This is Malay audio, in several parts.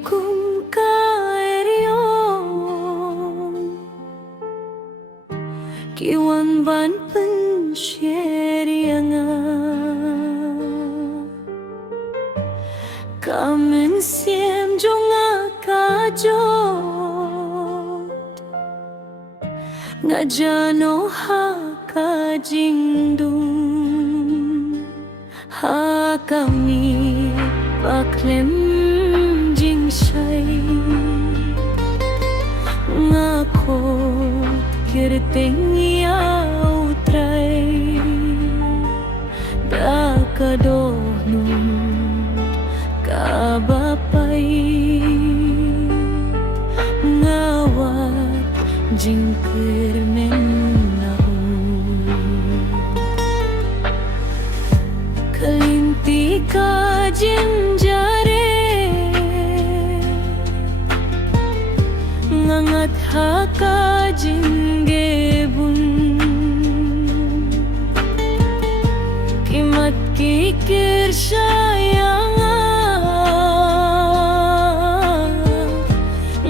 kung kaeryon kiwan ban pensyerianga kamen siem jonga kajot ngajano ha kajingdung ha kami paklem jing shay ngakot kirteng yaw tray da kadohnum kabapay ngawat jing kirmen kalinti ka jinjare ngangat ha ka jinggebun kimat kikir sayanga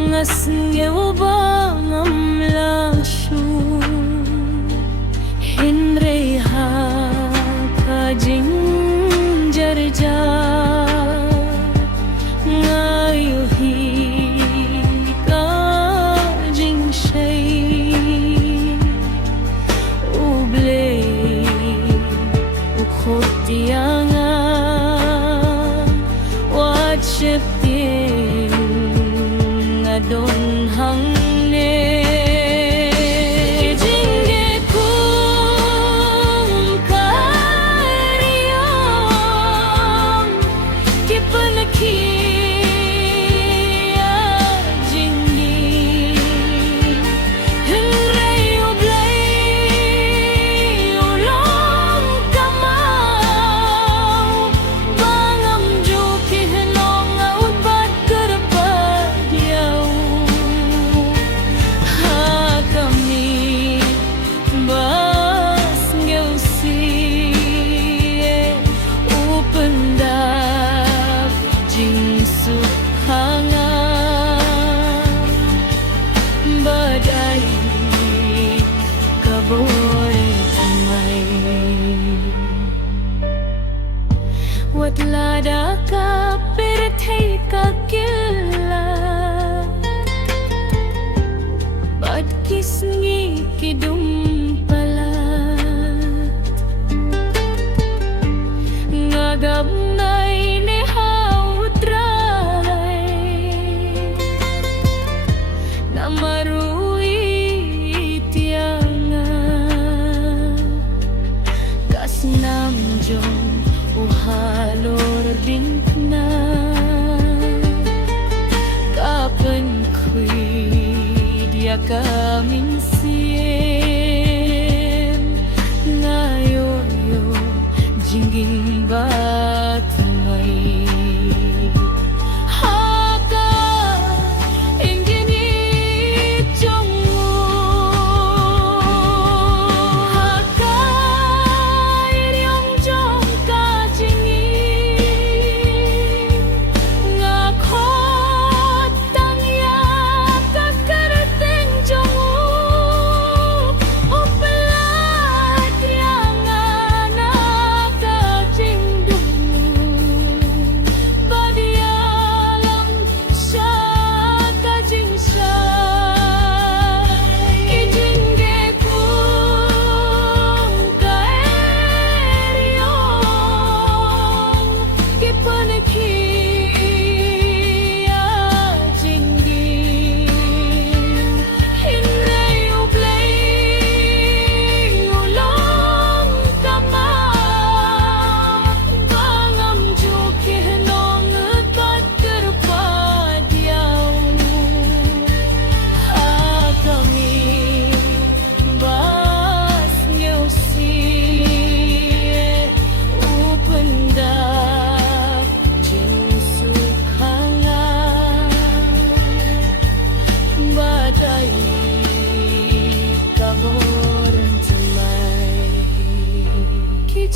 ngasngew bang amlasyu hinre ha ka jing jarja ngayuhi ka jing shay uble ukhotianga wat shepting adon hangne wat lada ka perthai ka killa bad kisngi kidum palat ngagam nai ne hautrai namarui tianga kasnam jong uhalor ringna kapan kui dia kamin siem ngayoyo jingging batmai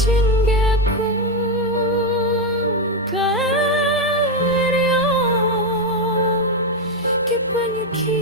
Cingaku karyong คิ